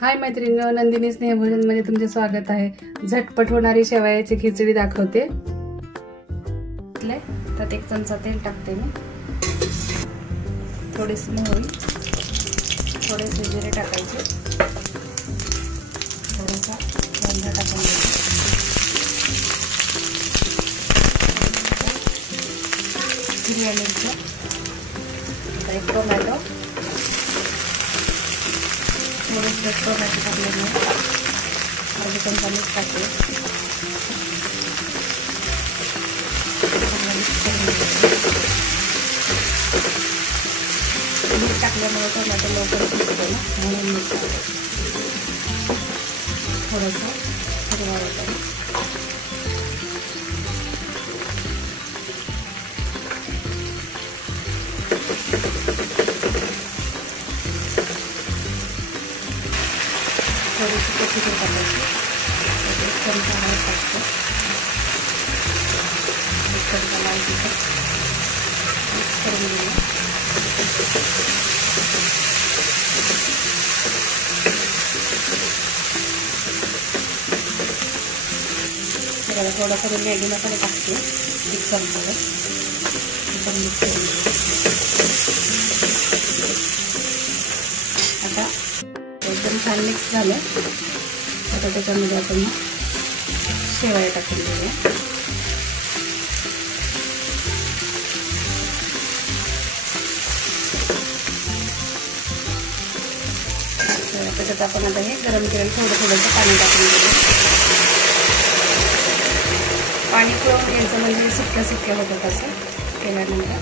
हाय मैत्रिणी, नंदिनी स्नेहभोजन मध्ये तुमचे स्वागत आहे। झटपट होणारी शेवयाची खिचडी दाखवते। त्यात 1 चमचा तेल टाकते मी, थोडीशी मोहरी, थोडेसे जिरे टाकायचे, थोडासा कांदा टाकायचा, हिरव्या मिरच्या, 1 टोमॅटो, थोडंसं टोमॅटो टाकल्यामुळे अर्धा चमचा मीठ टाकते, मीठ टाकल्यामुळे टोमॅटो लवकर शिजतो ना, म्हणून मीठ टाकते। थोडंसं हिरवा वटाणा, थोडीशी कोथिंबीर टाकायची, 1 चमचा हळद टाकतो, 1 चमचा लाल तिखट मिक्स करून घेऊया। त्याला थोडासा मॅगी मसाला टाकते, 1 चमचा मिक्स करून घेऊ। आता एकदम छान मिक्स झालं। आता त्याच्यामध्ये आपण शेवया टाकून घेऊया। त्याच्यात आपण आता हे गरम केलेलं थोडंसं पाणी टाकून घेऊया। पाणी पिळून घ्यायचं, म्हणजे सुक्या होतं तसं केल्यानंतर।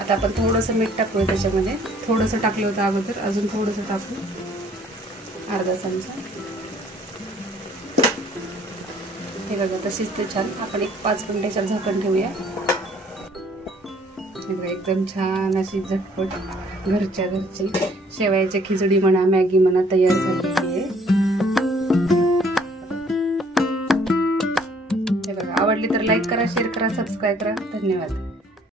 आता आपण थोडंसं मीठ टाकूया त्याच्यामध्ये, थोडंसं टाकलं होतं अगोदर, अजून थोडंसं टाकू, अर्धा चमचा। हे बघा तशीच ते छान। आपण 5 मिनिटाच्या झाकण ठेवूया। एकदम छान अशी झटपट घरच्या घरची शेवयाची खिचडी म्हणा, मॅगी म्हणा, तयार झालेली आहे। हे बघा, आवडली तर लाईक करा, शेअर करा, सबस्क्राईब करा। धन्यवाद।